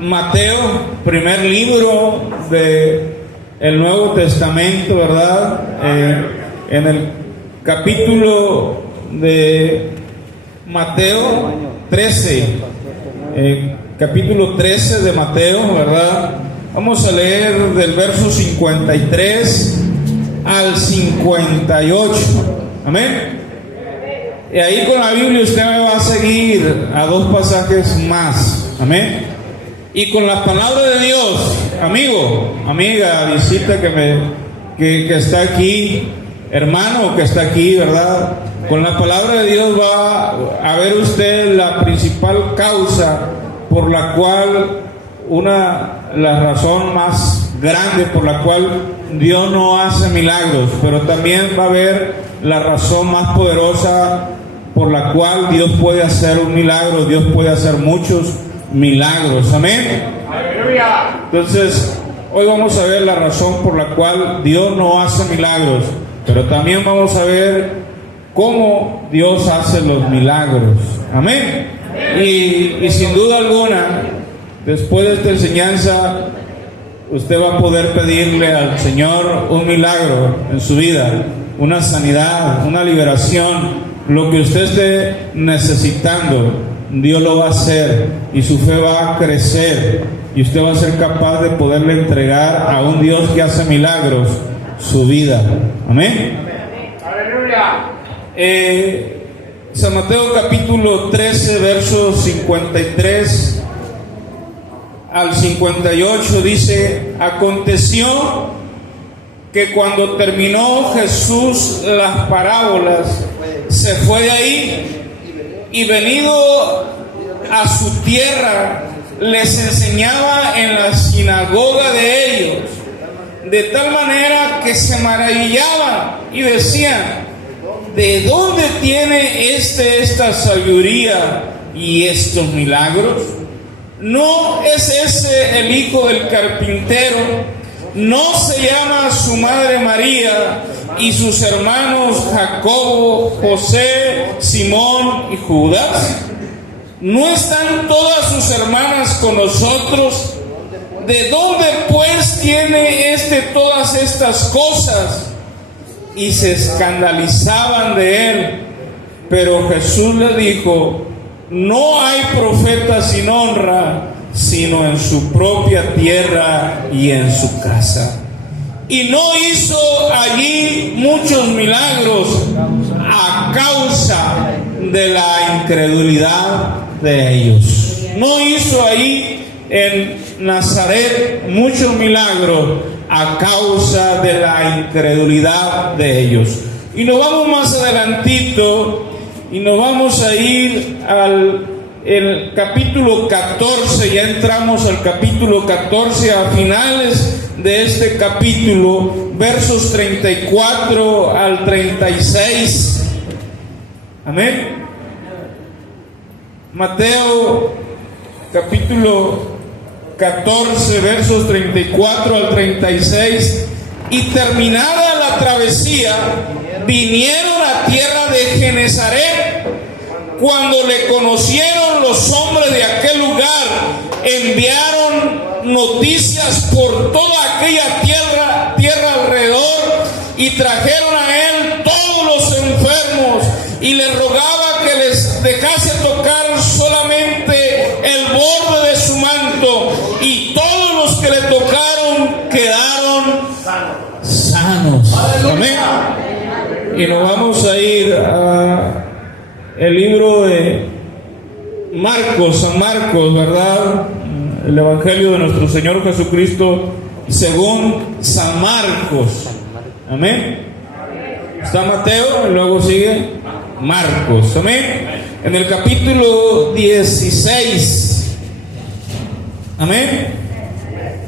Mateo, primer libro de el Nuevo Testamento, ¿verdad? En el capítulo de Mateo 13, capítulo 13 de Mateo, ¿verdad? Vamos a leer del verso 53 al 58, amén. Y ahí con la Biblia usted me va a seguir a dos pasajes más, amén. Y con la palabra de Dios, amigo, amiga, visita que está aquí, hermano que está aquí, ¿verdad? Con la palabra de Dios va a ver usted la principal causa por la cual la razón más grande por la cual Dios no hace milagros, pero también va a ver la razón más poderosa por la cual Dios puede hacer un milagro. Dios puede hacer muchos milagros, amén. Entonces hoy vamos a ver la razón por la cual Dios no hace milagros, pero también vamos a ver cómo Dios hace los milagros, amén. Y sin duda alguna, después de esta enseñanza, usted va a poder pedirle al Señor un milagro en su vida, una sanidad, una liberación, lo que usted esté necesitando. Dios lo va a hacer y su fe va a crecer y usted va a ser capaz de poderle entregar a un Dios que hace milagros su vida, amén. Aleluya. San Mateo capítulo 13 versos 53 al 58 dice: aconteció que cuando terminó Jesús las parábolas, se fue de ahí y venido a su tierra les enseñaba en la sinagoga de ellos, de tal manera que se maravillaban y decían: ¿de dónde tiene esta sabiduría y estos milagros? ¿No es ese el hijo del carpintero? ¿No se llama su madre María y sus hermanos Jacobo, José, Simón y Judas? ¿No están todas sus hermanas con nosotros? ¿De dónde pues tiene todas estas cosas? Y se escandalizaban de él. Pero Jesús le dijo: no hay profeta sin honra, sino en su propia tierra y en su casa. Y no hizo allí muchos milagros a causa de la incredulidad de ellos. No hizo ahí en Nazaret muchos milagros a causa de la incredulidad de ellos. Y nos vamos más adelantito y nos vamos a ir el capítulo 14, ya entramos al capítulo 14, a finales de este capítulo, versos 34 al 36. Amén. Mateo capítulo 14, versos 34 al 36. Y terminada la travesía, vinieron a tierra de Genezaret. Cuando le conocieron los hombres de aquel lugar, enviaron noticias por toda aquella tierra alrededor, y trajeron a él todos los enfermos, y le rogaba que les dejase tocar solamente el borde de su manto, y todos los que le tocaron quedaron sanos. Amén. Y nos vamos a ir a el libro de Marcos, San Marcos, ¿verdad? El Evangelio de nuestro Señor Jesucristo según San Marcos. Amén. Está Mateo y luego sigue Marcos. Amén. En el capítulo 16. Amén.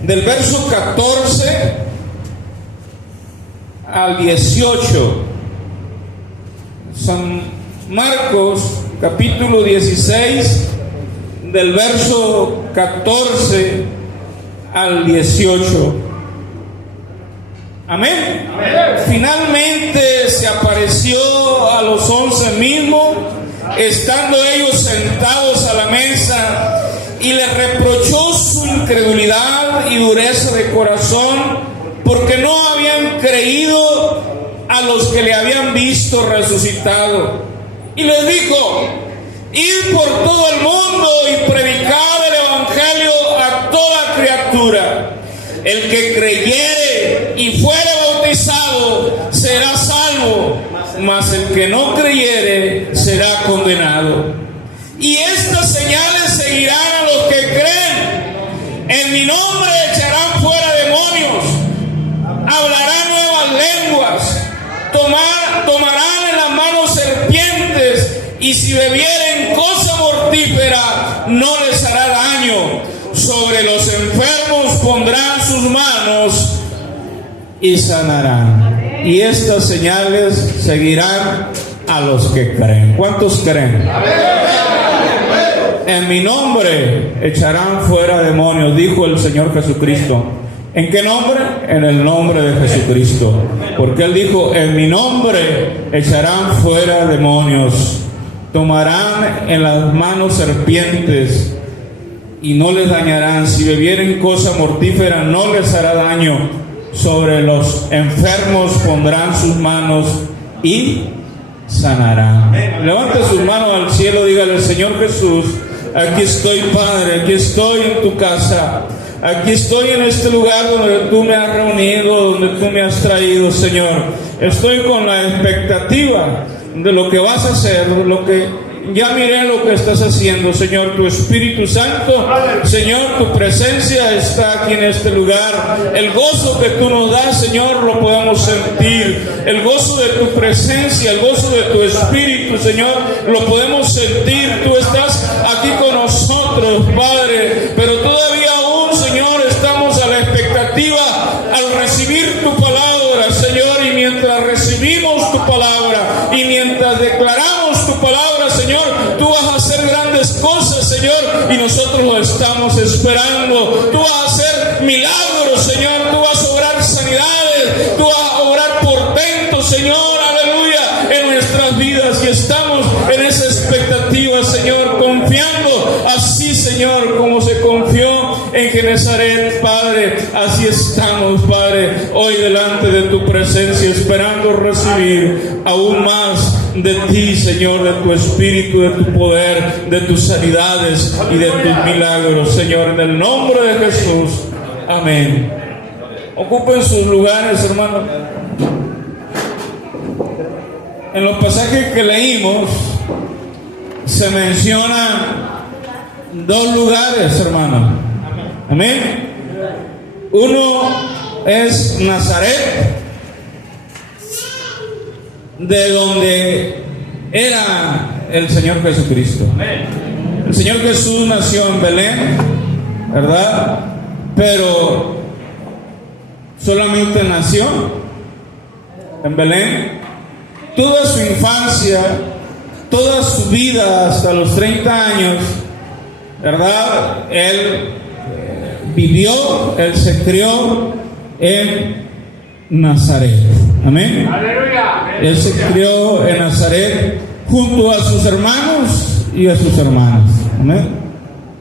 Del verso 14 al 18. San Marcos capítulo 16, del verso 14 al 18. Amén. Amén. Finalmente se apareció a los 11 mismos, estando ellos sentados a la mesa, y le reprochó su incredulidad y dureza de corazón, porque no habían creído a los que le habían visto resucitado. Y les dijo: id por todo el mundo y predicad el evangelio a toda criatura. El que creyere y fuere bautizado será salvo, mas el que no creyere será condenado. Y estas señales seguirán a los que creen: en mi nombre echarán fuera demonios, hablarán nuevas lenguas, tomarán en las manos serpientes, y si bebieren cosa mortífera no les hará daño. Sobre los enfermos pondrán sus manos y sanarán. Y estas señales seguirán a los que creen. ¿Cuántos creen? En mi nombre echarán fuera demonios, dijo el Señor Jesucristo. ¿En qué nombre? En el nombre de Jesucristo. Porque Él dijo: en mi nombre echarán fuera demonios, tomarán en las manos serpientes y no les dañarán. Si bebieren cosa mortífera no les hará daño. Sobre los enfermos pondrán sus manos y sanarán. Levante sus manos al cielo, dígale: Señor Jesús, aquí estoy, Padre, aquí estoy en tu casa, aquí estoy en este lugar donde tú me has reunido, donde tú me has traído, Señor. Estoy con la expectativa de lo que vas a hacer, de lo que ya miré lo que estás haciendo, Señor. Tu Espíritu Santo, Señor, tu presencia está aquí en este lugar. El gozo que tú nos das, Señor, lo podemos sentir. El gozo de tu presencia, el gozo de tu Espíritu, Señor, lo podemos sentir. Tú estás aquí con nosotros, Padre, pero todavía aún, Señor, estamos a la expectativa al recibir tu palabra, Señor. Y mientras recibimos tu palabra y mientras declaramos tu palabra, Señor, tú vas a hacer grandes cosas, Señor, y nosotros lo estamos esperando. Tú vas a hacer milagros, Señor. Tú vas a obrar sanidades, tú vas a obrar portentos, Señor, aleluya, en nuestras vidas. Y estamos en esa expectativa, Señor, confiando así, Señor, como se confió en Genezaret, Padre. Así estamos, Padre, hoy delante de tu presencia, esperando recibir aún más de ti, Señor, de tu Espíritu, de tu poder, de tus sanidades y de tus milagros, Señor, en el nombre de Jesús. Amén. Ocupen sus lugares, hermanos. En los pasajes que leímos se mencionan dos lugares, hermano. Amén. Uno es Nazaret, de donde era el Señor Jesucristo. El Señor Jesús nació en Belén, ¿verdad? Pero solamente nació en Belén. Toda su infancia, toda su vida hasta los 30 años, ¿verdad? Él vivió, él se crió en Nazaret. Amén. Aleluya. Él se crió en Nazaret junto a sus hermanos y a sus hermanas. Amén.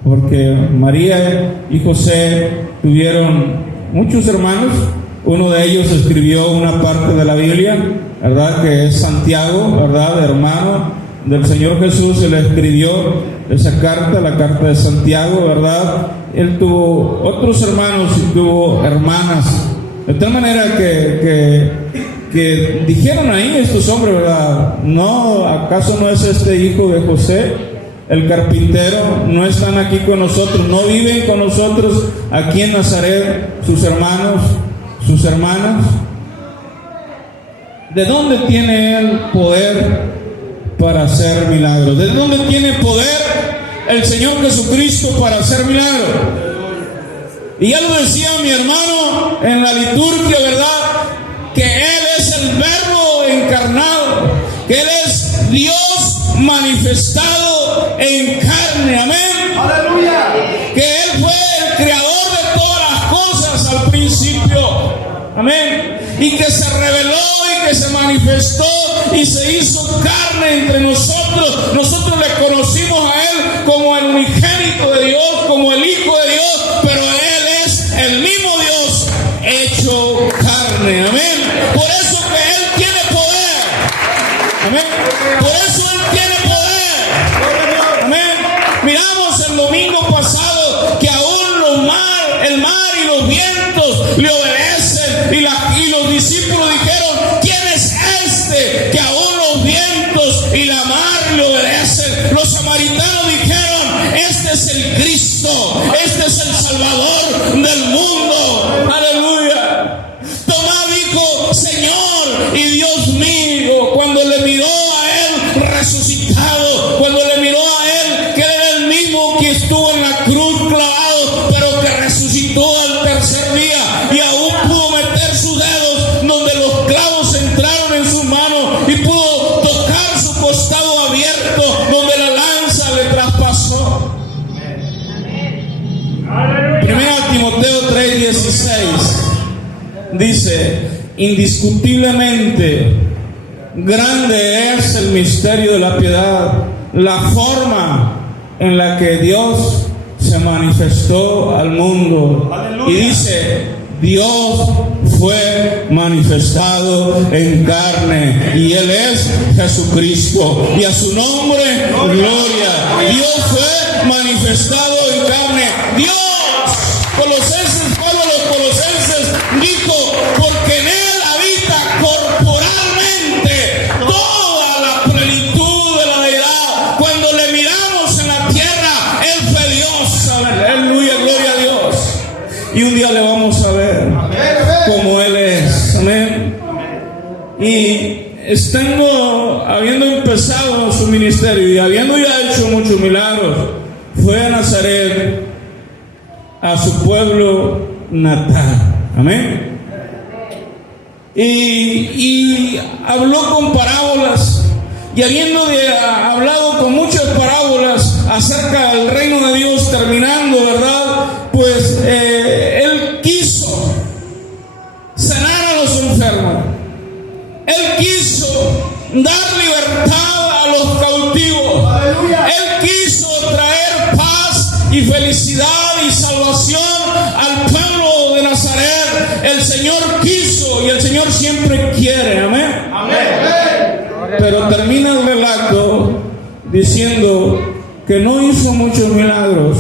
Porque María y José tuvieron muchos hermanos. Uno de ellos escribió una parte de la Biblia, ¿verdad? Que es Santiago, ¿verdad? Hermano del Señor Jesús. Se le escribió esa carta, la carta de Santiago, ¿verdad? Él tuvo otros hermanos y tuvo hermanas. De tal manera que dijeron ahí estos hombres, ¿verdad? No, ¿acaso no es este hijo de José, el carpintero? No están aquí con nosotros, no viven con nosotros aquí en Nazaret sus hermanos, sus hermanas. ¿De dónde tiene él poder para hacer milagros? ¿De dónde tiene poder el Señor Jesucristo para hacer milagros? Y ya lo decía mi hermano en la liturgia, ¿verdad? Que Él es el Verbo encarnado, que Él es Dios manifestado en carne. Amén. Aleluya. Que Él fue el creador de todas las cosas al principio. Amén. Y que se reveló y que se manifestó y se hizo carne entre nosotros. Nosotros le conocimos a Él como el unigénito de Dios, como el Hijo de Dios, pero Él es el mismo Dios hecho carne. Amén. Por eso que Él tiene poder. Amén. Por eso Él tiene poder. Amén. Miramos el domingo pasado que aún el mar y los vientos le obedecen, y los discípulos dijeron: ¿quién es este que aún los vientos y la mar le obedecen? Los samaritanos dijeron: este es el Cristo, este es el Salvador del mundo. Aleluya. Tomás dijo: Señor y Dios mío, cuando le miró a Él resucitado, cuando le miró a Él que era el mismo que estuvo en la cruz clavado, pero que resucitó al tercer día, y aún pudo meter sus dedos donde los clavos entraron en sus manos, y pudo tocar su costado abierto donde la lanza le traspasó. Primera Timoteo 3:16 dice: indiscutiblemente grande es el misterio de la piedad, la forma en la que Dios se manifestó al mundo. ¡Aleluya! Y dice: Dios fue manifestado en carne, y Él es Jesucristo, y a su nombre gloria. Dios fue manifestado en carne. Dios, Pablo a los Colosenses dijo: porque en Él habita corporalmente toda la plenitud de la deidad. Cuando le miramos en la tierra, Él fue Dios. Aleluya, gloria a Dios. Y un día le vamos a ver como Él es. Amén. Y habiendo empezado su ministerio y habiendo ya hecho muchos milagros, fue a Nazaret, a su pueblo natal. Amén. Y habló con parábolas, y habiendo hablado con muchas parábolas acerca del reino de Dios, terminando, ¿verdad? Pues Él quiso sanar a los enfermos. Él quiso dar libertad a los cautivos. Él quiso traer paz y felicidad y salvación al pueblo de Nazaret. El Señor quiso, y el Señor siempre quiere. Amén. Pero termina el relato diciendo que no hizo muchos milagros.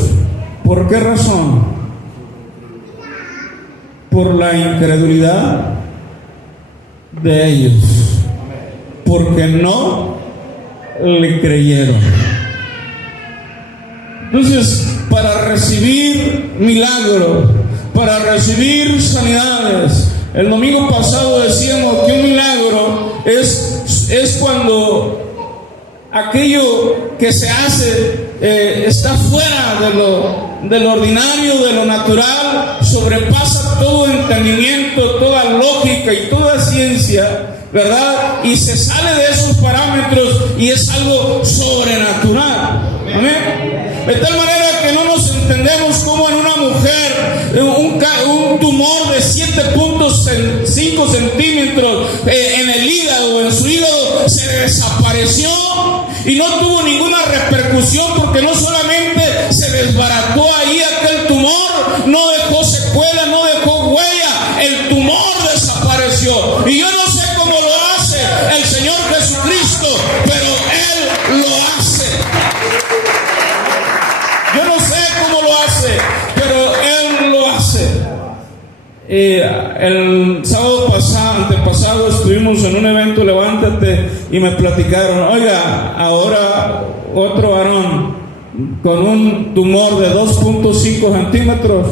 ¿Por qué razón? Por la incredulidad de ellos, porque no le creyeron. Entonces, para recibir milagros, para recibir sanidades, el domingo pasado decíamos que un milagro es cuando aquello que se hace está fuera de lo ordinario, de lo natural, sobrepasa todo entendimiento, toda lógica y toda ciencia, ¿verdad? Y se sale de esos parámetros y es algo sobrenatural. Amén. De tal manera que no nos entendemos como en una mujer un tumor de 7.5 centímetros en el hígado, en su hígado, se desapareció y no tuvo ninguna repercusión, porque no solamente se desbarató ahí aquel tumor, no dejó secuela, no dejó huella, el tumor desapareció. Y yo no sé cómo lo hace el Señor Jesucristo, pero Él lo hace. Yo no sé cómo lo hace, pero Él lo hace. El sábado antepasado estuvimos en un evento Levántate y me platicaron: oiga, ahora otro varón con un tumor de 2.5 centímetros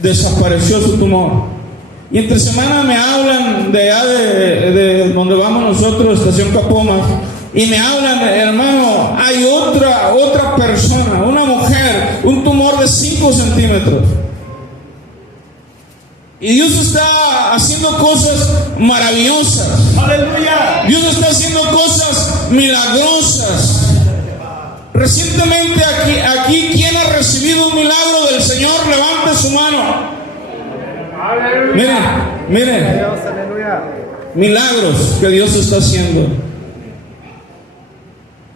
desapareció su tumor. Y entre semana me hablan de allá de donde vamos nosotros, Estación Capomas, y me hablan: hermano, hay otra persona, una mujer, un tumor de 5 centímetros. Y Dios está haciendo cosas maravillosas. ¡Aleluya! Dios está haciendo cosas milagrosas. Recientemente aquí, ¿quién ha recibido un milagro del Señor? Levante su mano. Mire, milagros que Dios está haciendo.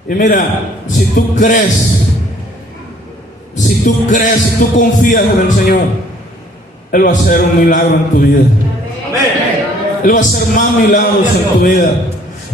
Y mira, si tú crees, si tú confías en el Señor, Él va a hacer un milagro en tu vida. Él va a hacer más milagros en tu vida.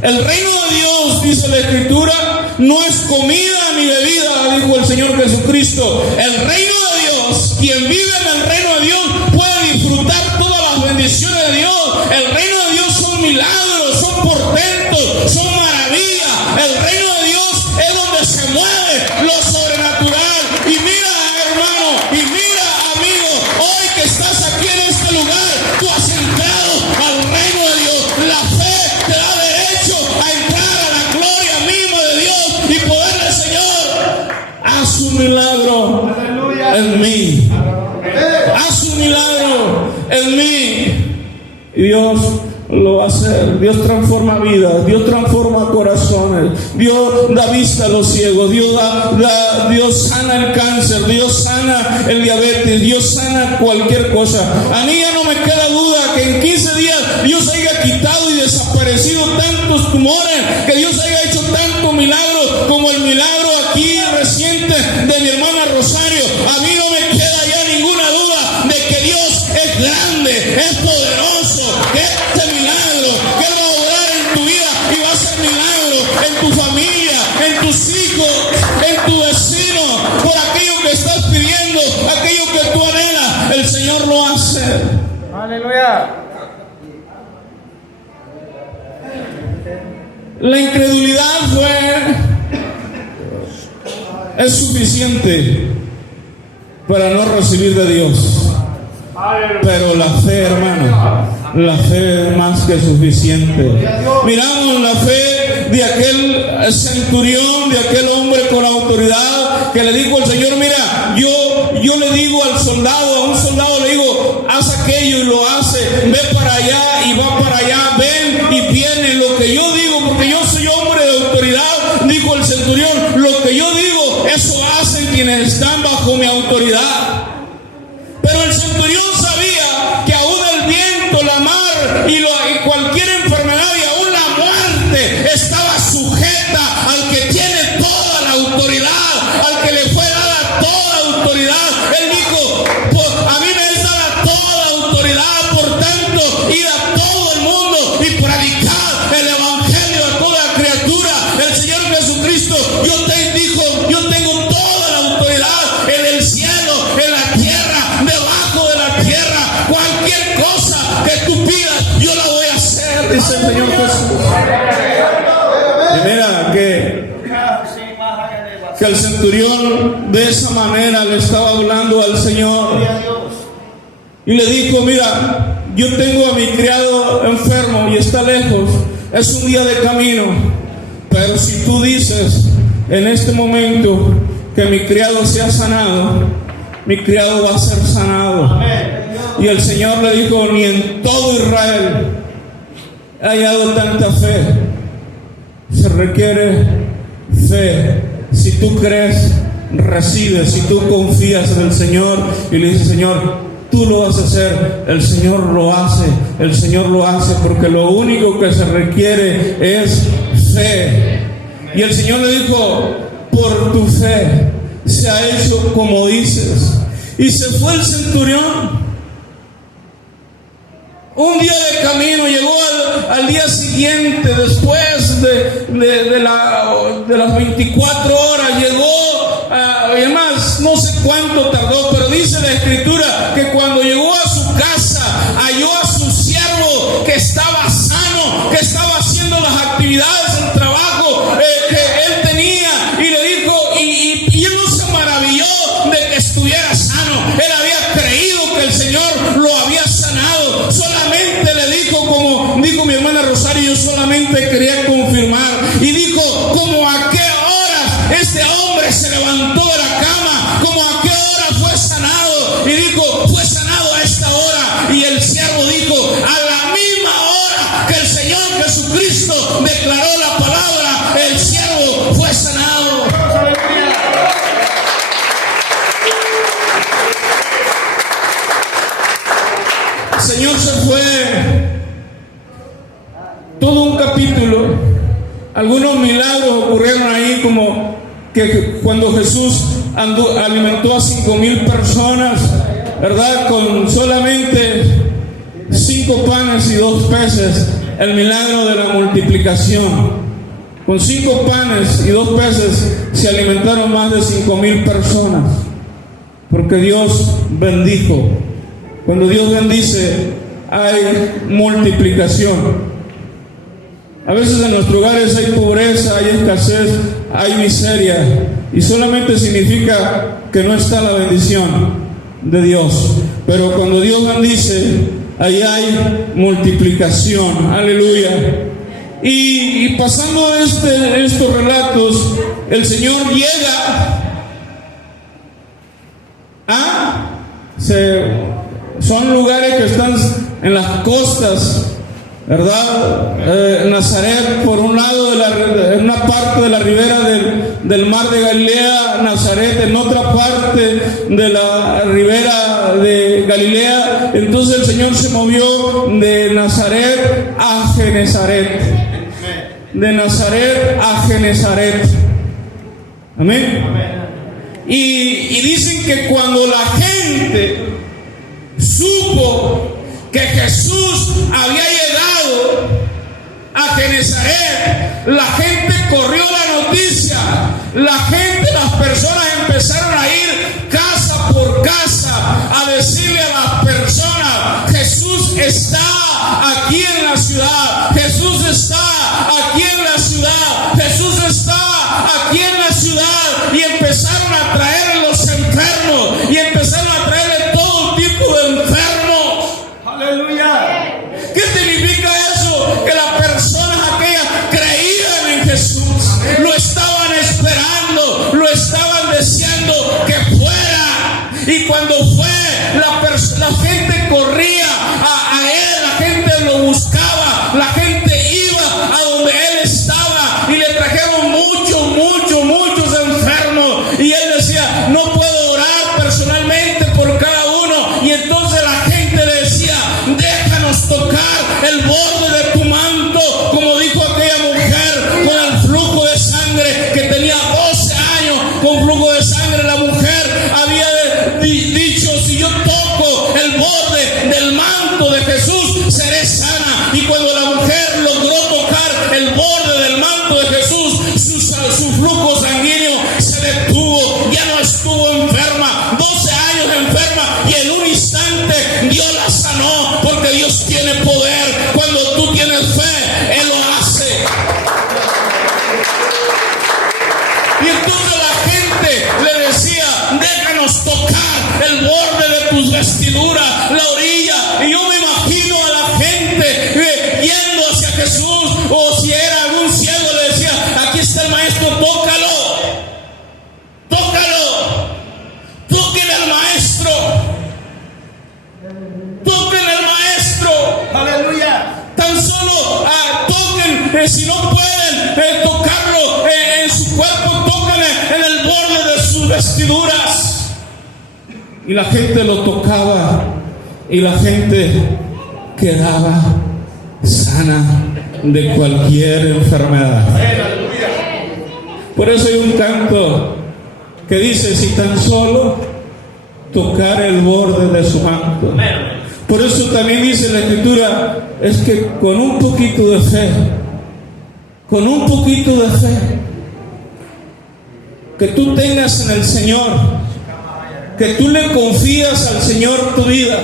El reino de Dios, dice la Escritura, no es comida ni bebida, dijo el Señor Jesucristo. El reino de Dios, quien vive en el reino de Dios puede disfrutar todas las bendiciones de Dios. El reino de Dios son milagros, son portentos, son maravillas. El reino de Dios es donde se mueve lo sobrenatural. Y mira, hermano, y mira, amigo, hoy que estás aquí en este lugar, tú has entrado al reino de Dios. La fe te da derecho a entrar a la gloria misma de Dios y poderle, Señor, haz un milagro en mí. Haz un milagro en mí. Y Dios lo va a hacer. Dios transforma vidas, Dios transforma corazones, Dios da vista a los ciegos, Dios sana el cáncer, Dios sana el diabetes, Dios sana cualquier cosa. A mí ya no me queda duda que en 15 días Dios haya quitado y desaparecido tantos tumores, que Dios haya hecho tantos milagros como el milagro aquí reciente de mi hermana Rosario. A mí no me queda ya ninguna duda de que Dios es grande, es poderoso, que este milagro que Él va a obrar en tu vida y va a hacer milagro en tu familia, en tus hijos, en tu vecino, por aquello que estás pidiendo, aquello que tú anhelas, el Señor lo hace. Aleluya. La incredulidad es suficiente para no recibir de Dios. Pero la fe, hermano, la fe es más que suficiente. Miramos la fe de aquel centurión, de aquel hombre con autoridad, que le dijo al Señor: mira, yo le digo al soldado, a un soldado le digo, haz aquello, y lo hace. Ve para allá y va para allá, ven y viene. Lo que yo digo, porque yo soy hombre de autoridad, dijo el centurión, lo que yo digo, eso hacen quienes están bajo mi autoridad. Pero el centurión sabía que aún el viento, la mar y cualquier enfermedad y aún la muerte estaba sujeta al que tiene toda la autoridad, al que le fue dada toda autoridad. Él dijo: a mí me es dada toda autoridad, por tanto, id a todo el mundo y predicad el evangelio a toda criatura. El Señor Jesucristo, yo tengo toda la autoridad en el cielo, en la tierra, debajo de la tierra. Cualquier cosa que tú pidas, yo la voy a hacer, dice el Señor Jesús. Y mira que el centurión de esa manera le estaba hablando al Señor y le dijo: mira, yo tengo a mi criado enfermo y está lejos, es un día de camino, pero si tú dices en este momento que mi criado sea sanado, mi criado va a ser sanado. Y el Señor le dijo: ni en todo Israel he hallado tanta fe. Se requiere fe. Si tú crees, recibes. Si tú confías en el Señor y le dices: Señor, tú lo vas a hacer, el Señor lo hace. El Señor lo hace, porque lo único que se requiere es fe. Y el Señor le dijo: por tu fe se ha hecho como dices. Y se fue el centurión. Un día de camino, llegó al día siguiente, después de las 24 horas, llegó, y además no sé cuánto tardó, pero dice la Escritura que cuando llegó a su casa, halló a su siervo que estaba sano, que estaba haciendo las actividades, el trabajo que él tenía, y le dijo, y él no se maravilló de que estuviera sano. Él había creído que el Señor lo había sanado. Solamente le dijo, como dijo mi hermana Rosario, yo solamente quería confirmar. Y dijo: como a qué hora este hombre se levantó de la cama, como a qué hora fue sanado. Y dijo: Señor se fue todo un capítulo. Algunos milagros ocurrieron ahí, como que cuando Jesús alimentó a 5,000 personas, ¿verdad? Con solamente 5 panes y 2 peces, el milagro de la multiplicación. Con 5 panes y 2 peces se alimentaron más de 5,000 personas, porque Dios bendijo. Cuando Dios bendice, hay multiplicación. A veces en nuestros hogares hay pobreza, hay escasez, hay miseria, y solamente significa que no está la bendición de Dios. Pero cuando Dios bendice, ahí hay multiplicación. Aleluya. Y pasando estos relatos, el Señor llega son lugares que están en las costas, ¿verdad? Nazaret, por un lado, en una parte de la ribera del mar de Galilea, Nazaret en otra parte de la ribera de Galilea. Entonces el Señor se movió de Nazaret a Genezaret. De Nazaret a Genezaret. Amén. Y dicen que cuando la gente supo que Jesús había llegado a Genezaret, la gente corrió la noticia. Las personas empezaron a ir casa por casa a decirle a las personas: Jesús está aquí en la ciudad, Jesús está aquí en la ciudad, Jesús está aquí en la ciudad. Y empezaron a traer los enfermos, y empezaron a traer todo tipo de enfermos. Aleluya. ¿Qué significa eso? Que las personas aquellas creían en Jesús, lo estaban esperando, lo estaban deseando que fuera. Y cuando fue, la gente corría a él, la gente lo buscaba, la gente iba a donde él estaba, y le trajeron muchos enfermos. Y él decía: no puedo orar personalmente por cada uno. Y entonces la gente le decía: déjanos tocar el borde de tu manto, como dijo aquella mujer con el flujo de sangre, que tenía 12 años con flujo de sangre. La mujer había dicho: si yo toco el borde del manto de Jesús, seré sana. Y cuando la mujer logró tocar el borde del manto de Jesús, su flujo sanguíneo se detuvo, ya no estuvo enferma, 12 años enferma, y en un instante Dios la sanó, porque Dios tiene poder. Cuando tú tienes fe, Él lo hace. Y entonces la gente le decía: déjanos tocar el borde de tus vestiduras, la orilla. Y yo me imagino a la gente yendo hacia Jesús, o si era algún ciego, le decía: aquí está el maestro, tócalo, toquen al maestro, toquen al maestro. Aleluya. Tan solo toquen, si no pueden tocarlo en su cuerpo, tóquenle en el borde de sus vestiduras. Y la gente lo tocaba, y la gente quedaba sana de cualquier enfermedad. Por eso hay un canto que dice: si tan solo tocar el borde de su manto. Por eso también dice la Escritura, es que con un poquito de fe, que tú tengas en el Señor, que tú le confías al Señor tu vida,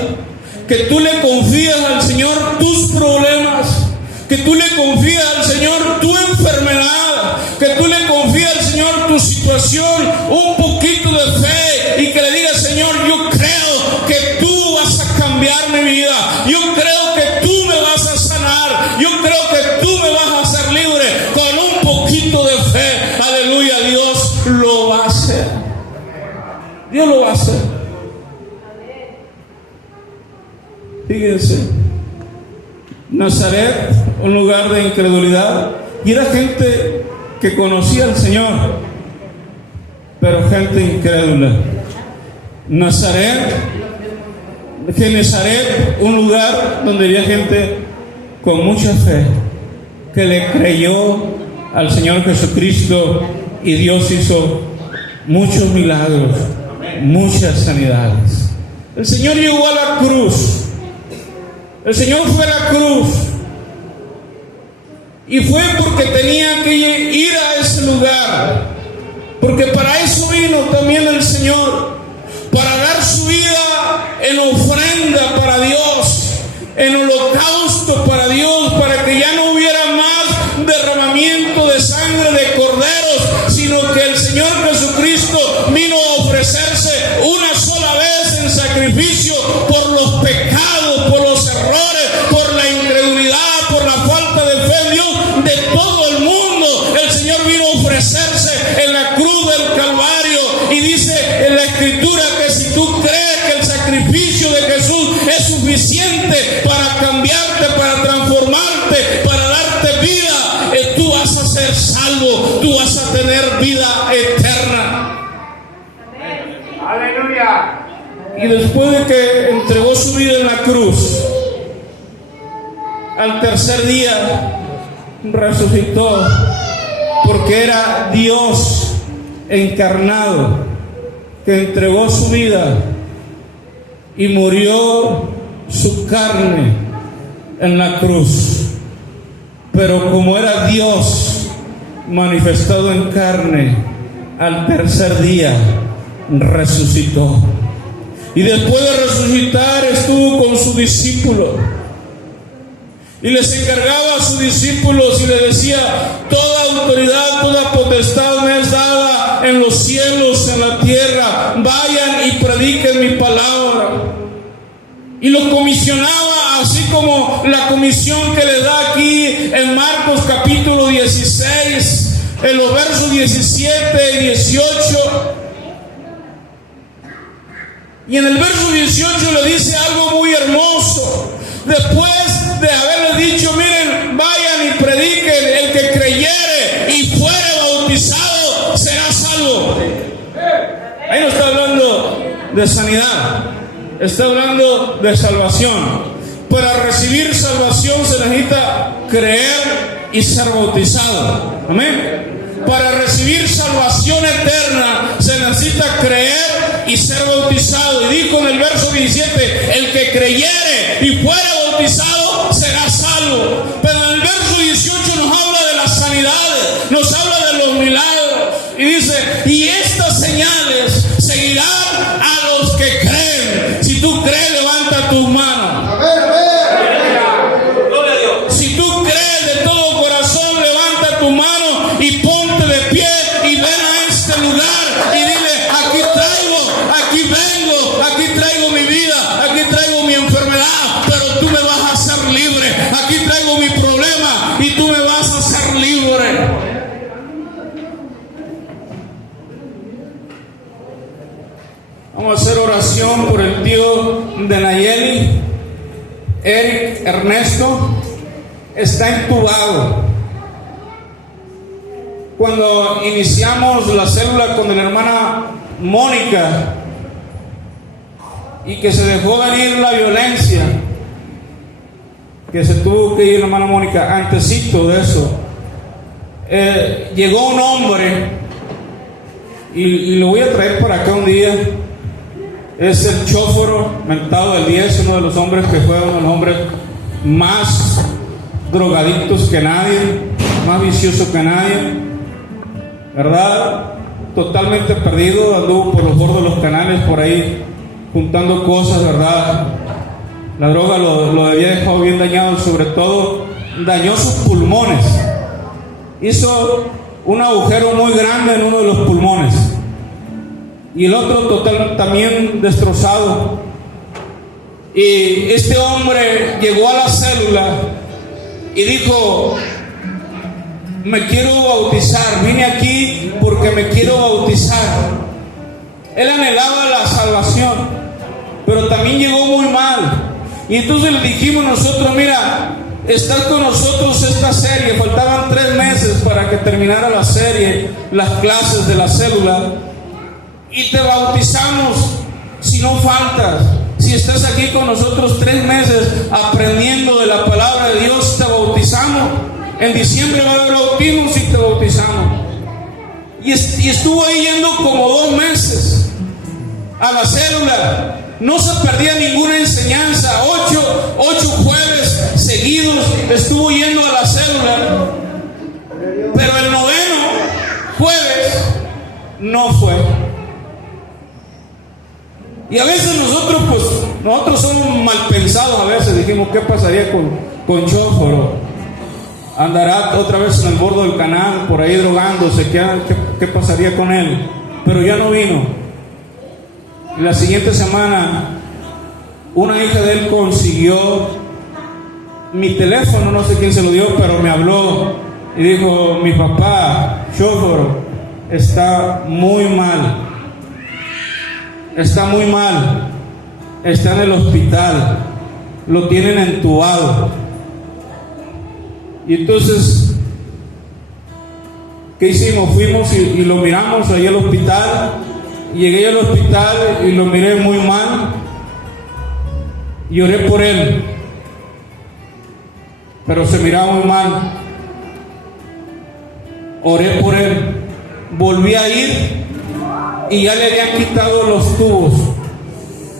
que tú le confías al Señor tus problemas, que tú le confías al Señor tu enfermedad, que tú le confías al Señor tu situación, un poquito de fe, y que le digas: Señor, yo creo que tú vas a cambiar mi vida, yo creo que tú me vas a sanar, yo creo que tú me vas a hacer libre. Con un poquito de fe, aleluya, Dios lo va a hacer. Dios lo va a hacer. Fíjense, Nazaret, un lugar de incredulidad, y era gente que conocía al Señor, pero gente incrédula. Nazaret Genezaret, un lugar donde había gente con mucha fe que le creyó al Señor Jesucristo, y Dios hizo muchos milagros, muchas sanidades. El Señor llegó a la cruz. El Señor fue a la cruz, y fue porque tenía que ir a ese lugar, porque para eso vino también el Señor, para dar su vida en ofrenda para Dios, en holocausto para Dios, para que ya no hubiera más derramamiento de sangre de corderos, sino que el Señor Jesucristo vino a ofrecerse una sola vez en sacrificio por los pecados, por los errores, por la incredulidad, por la falta de fe en Dios de todo el mundo. El Señor vino a ofrecerse en la cruz del Calvario, y dice en la Escritura que si tú crees que el sacrificio de Jesús es suficiente para cambiarte, para transformarte, para darte vida, tú vas a ser salvo, tú vas a tener vida eterna. Aleluya. Y después de que entregó su vida en la cruz, al tercer día resucitó, porque era Dios encarnado que entregó su vida y murió su carne en la cruz. Pero como era Dios manifestado en carne, al tercer día resucitó. Y después de resucitar estuvo con sus discípulos, y les encargaba a sus discípulos y les decía: toda autoridad, toda potestad me es dada en los cielos, en la tierra. Vayan y prediquen mi palabra. Y los comisionaba, así como la comisión que les da aquí en Marcos capítulo 16, en los versos 17 y 18. Y en el verso 18 le dice algo muy hermoso. Después de haberle dicho: miren, vayan y prediquen, el que creyere y fuere bautizado será salvo. Ahí no está hablando de sanidad, está hablando de salvación. Para recibir salvación se necesita creer y ser bautizado. Amén. Para recibir salvación eterna se necesita creer y ser bautizado. Y dijo en el verso 17: el que creyere y fuere bautizado será salvo. Pero en el verso 18 nos habla de las sanidades, nos habla de los milagros, y dice: y estas señales seguirán a los que creen. Si tú crees, levanta tus manos. Si tú crees de todo corazón, levanta tu mano y ponte de pie y ven a este lugar y dile: aquí traigo, aquí vengo, aquí traigo mi vida, aquí traigo mi enfermedad, pero tú me vas a hacer libre. Aquí traigo mi problema y tú me vas a hacer libre. Vamos a hacer oración por el tío de Nayeli, Eric Ernesto. Está entubado. Cuando iniciamos la célula con la hermana Mónica y que se dejó venir la violencia, que se tuvo que ir la hermana Mónica, antesito de eso, llegó un hombre, y lo voy a traer para acá un día. Es el Chóforo mentado del 10, uno de los hombres que fue uno de los hombres más drogadictos que nadie, más vicioso que nadie, ¿verdad? Totalmente perdido, anduvo por los bordes de los canales por ahí juntando cosas, ¿verdad? La droga lo había dejado bien dañado, sobre todo dañó sus pulmones, hizo un agujero muy grande en uno de los pulmones, y el otro también destrozado. Y este hombre llegó a la célula y dijo: me quiero bautizar, vine aquí porque me quiero bautizar. Él anhelaba la salvación, pero también llegó muy mal. Y entonces le dijimos nosotros: mira, estás con nosotros esta serie. Faltaban 3 meses para que terminara la serie, las clases de la célula, y te bautizamos si no faltas. Si Si estás aquí con nosotros 3 meses aprendiendo de la palabra de Dios, te bautizamos. En diciembre va a haber bautismo si te bautizamos. Y estuvo ahí yendo como 2 meses a la célula. No se perdía ninguna enseñanza. 8 jueves seguidos estuvo yendo a la célula. Pero el 9º jueves no fue. Y a veces nosotros somos mal pensados. A veces dijimos, ¿qué pasaría con Chóforo? Andará otra vez en el borde del canal, por ahí drogándose. ¿Qué pasaría con él? Pero ya no vino. Y la siguiente semana, una hija de él consiguió mi teléfono, no sé quién se lo dio, pero me habló y dijo: mi papá, Chóforo, está muy mal. Está muy mal, está en el hospital, lo tienen entubado. Y entonces, ¿qué hicimos? Fuimos y lo miramos ahí al hospital. Llegué al hospital y lo miré muy mal y oré por él, pero se miraba muy mal. Oré por él, volví a ir y ya le habían quitado los tubos,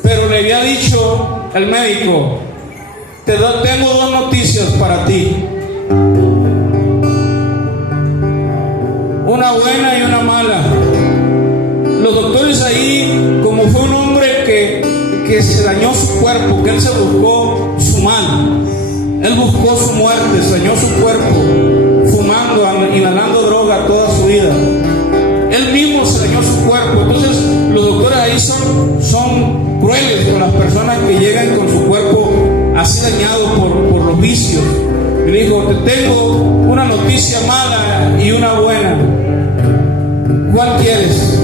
pero le había dicho el médico: tengo 2 noticias para ti, una buena y una mala. Los doctores ahí, como fue un hombre que se dañó su cuerpo, que él se buscó su mal, él buscó su muerte, se dañó su cuerpo fumando, inhalando droga toda su vida. Él mismo se dañó su cuerpo. Entonces los doctores ahí son crueles con las personas que llegan con su cuerpo así dañado por los vicios. Y le dijo: te tengo una noticia mala y una buena. ¿Cuál quieres?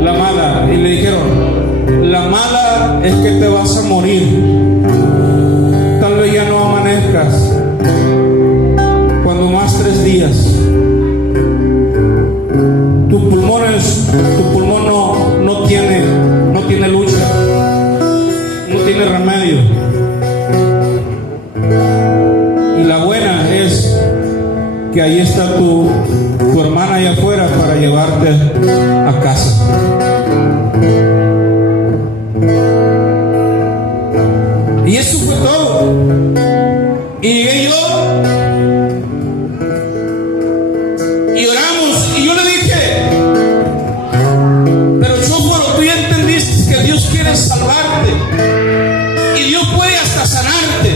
La mala. Y le dijeron: la mala es que te vas a morir. Tal vez ya no amanezcas. Cuando más 3 días. Tu pulmón no tiene lucha, no tiene remedio. Y la buena es que ahí está tu hermana allá afuera para llevarte a casa. Y eso fue todo. Y llegué yo y oramos, y yo le dije: pero Chóforo, tú ya entendiste que Dios quiere salvarte y Dios puede hasta sanarte.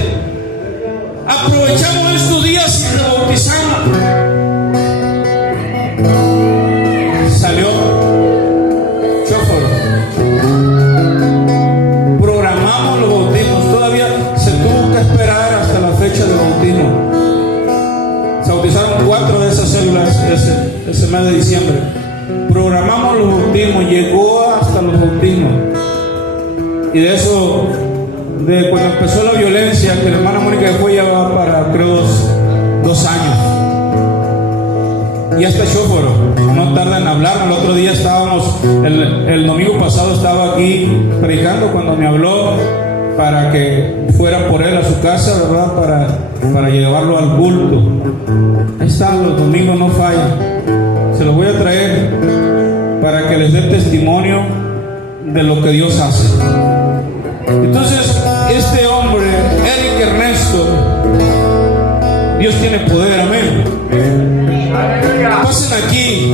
Aprovechamos estos días y te bautizamos. Salió Chóforo. Programamos los bautismos. Todavía se tuvo que esperar hasta la fecha del bautismo. Se bautizaron 4 de esas células ese mes de diciembre. Programamos los bautismos, llegó hasta los bautismos. Y de eso, de cuando empezó la violencia, que la hermana Mónica dejó, ya va para, creo, 2 años. Y hasta Chóforo no tarda en hablar. El otro día estábamos, el domingo pasado estaba aquí predicando cuando me habló para que fuera por él a su casa, ¿verdad? Para llevarlo al culto. Ahí están, los domingos no fallan. Se los voy a traer para que les dé testimonio de lo que Dios hace. Entonces, este hombre, Eric Ernesto, Dios tiene poder, amén. Pasen aquí.